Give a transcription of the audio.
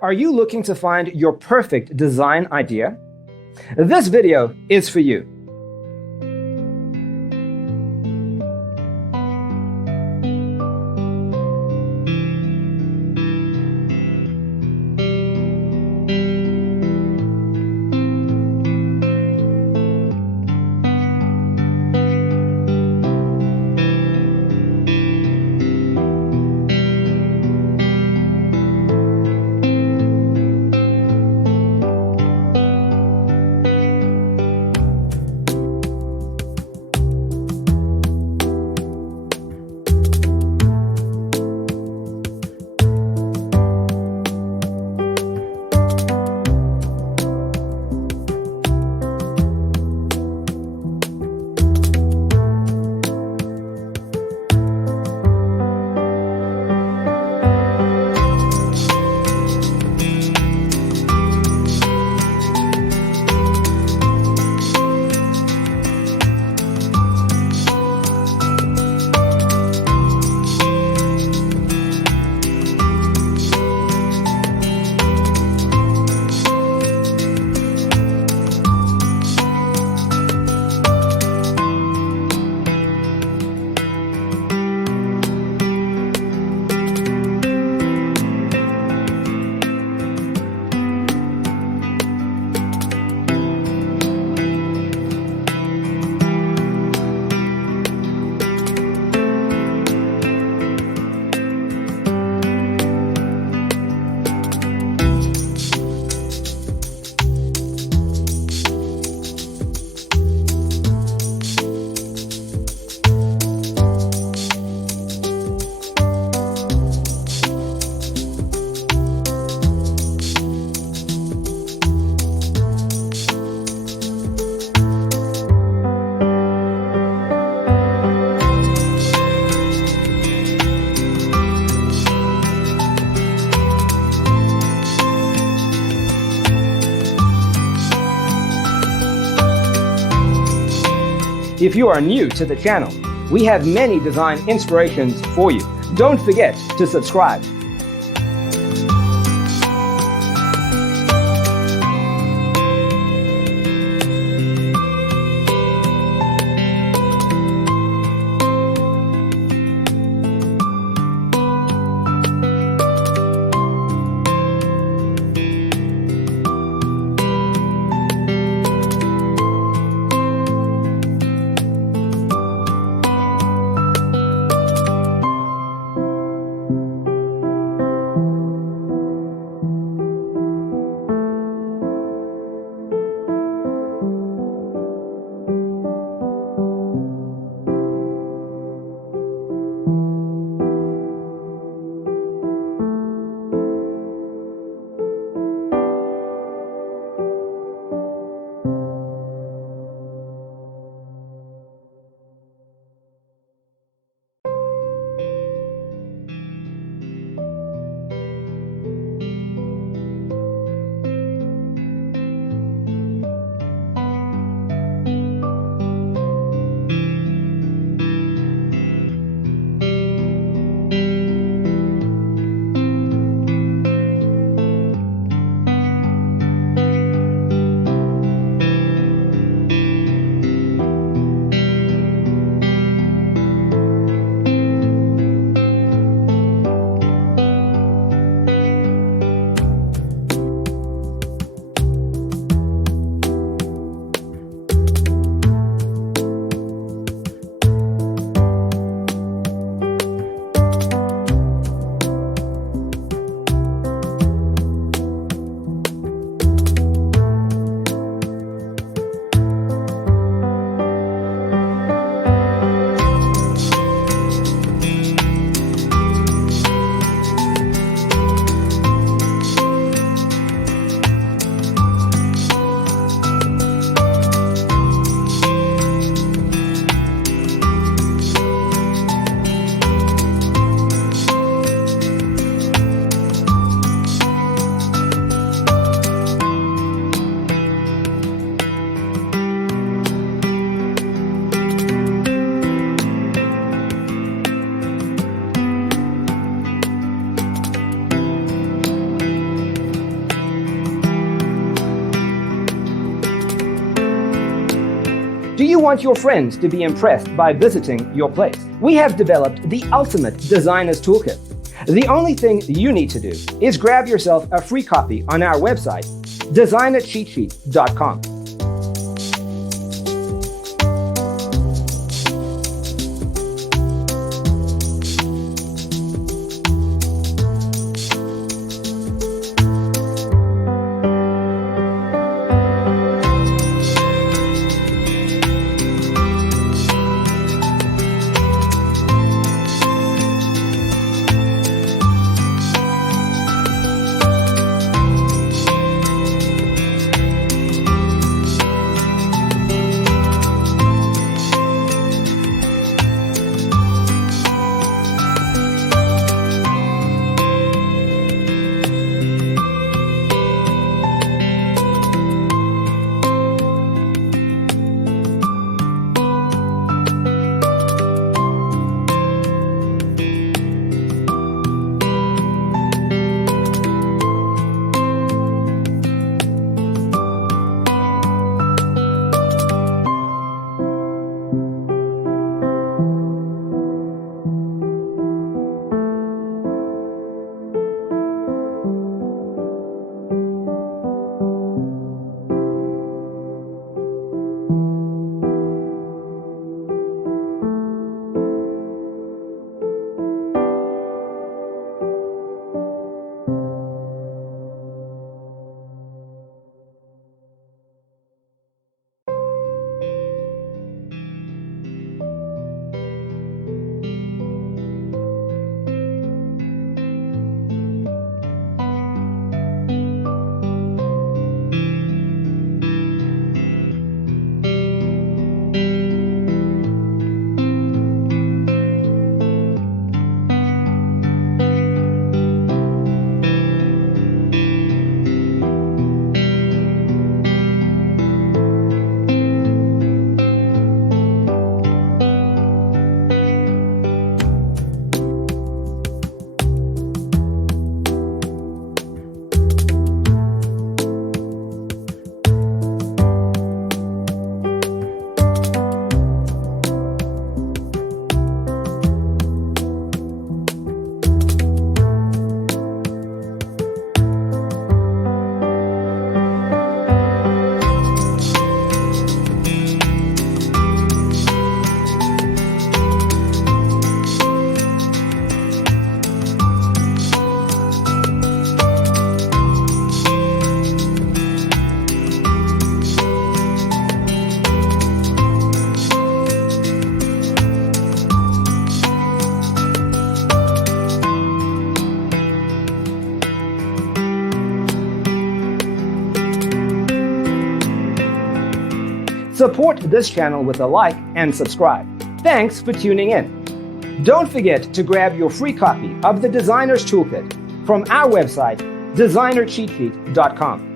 Are you looking to find your perfect design idea? This video is for you. If you are new to the channel, we have many design inspirations for you. Don't forget to subscribe. Do you want your friends to be impressed by visiting your place? We have developed the ultimate designer's toolkit. The only thing you need to do is grab yourself a free copy on our website, designercheatsheet.com. Support this channel with a like and subscribe. Thanks for tuning in. Don't forget to grab your free copy of the Designer's Toolkit from our website, designercheatsheet.com.